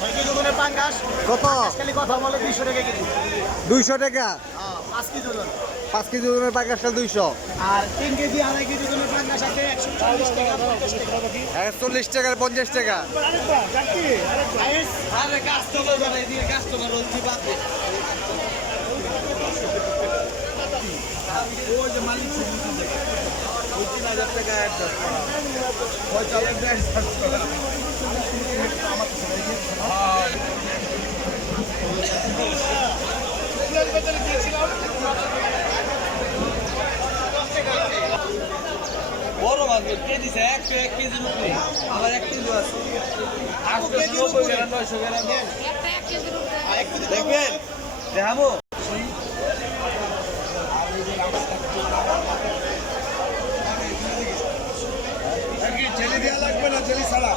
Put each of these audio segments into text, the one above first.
6 KG ওজনের পাঙ্গাস কত? খালি কথা বলে 200 টাকা কেজি। 200 টাকা। 5 কেজি ওজন। 5 কেজি ওজনের পাঙ্গাস 200। আর 3 কেজি 2.5 কেজি ওজনের পাঙ্গাস আছে 140 টাকা 50 টাকা। 140 টাকা আর 50 টাকা। আরে কাস্টমার যাবে এদিকে কাস্টমার রোজি বাদ দে। ওই যে মালিক ওই 3000 টাকা অ্যাডভান্স করা। ওই চালের অ্যাডভান্স করা। আমার তো সেটাই বড় মাছ কেজি 1 কেজির উপরে আবার 1 কেজি আছে 890 গ্রাম 900 গ্রাম একটা 1 কেজির উপরে দেখবেন দেখাবো জেলি দেওয়া লাগবে না জেলি ছাড়া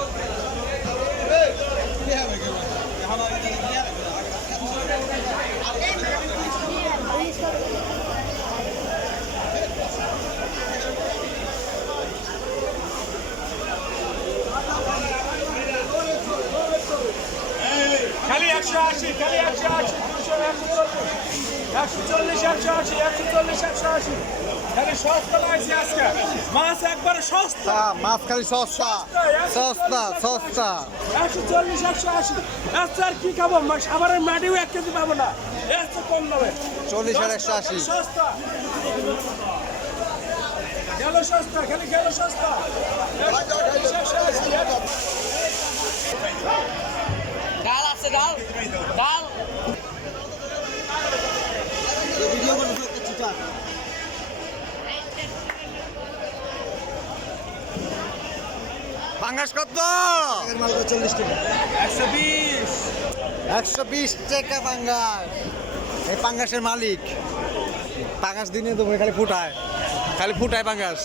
খালি 180 খালি 180 140 180 140 180 খালি সস্তা লাগছে আজকে মাছ একবারে সস্তা মাছ খালি সস্তা সস্তা সস্তা। 140 180 আচ্ছা আর কি খাবো সাভারের মাটিও 1 কেজি পাবো না এত কম দামে 40 আর 180। সস্তা গেল সস্তা খালি গেল সস্তা 140 ডাল আছে ডাল ডাল ভিডিও করে ফেলতে চিটা পাঙ্গাস কত? মাল 40 টাকা 120 120 টাকা পাঙ্গাস। এই পাঙ্গাসের মালিক পাঙ্গাস দিনে তো খালি ফুটায় পাঙ্গাস।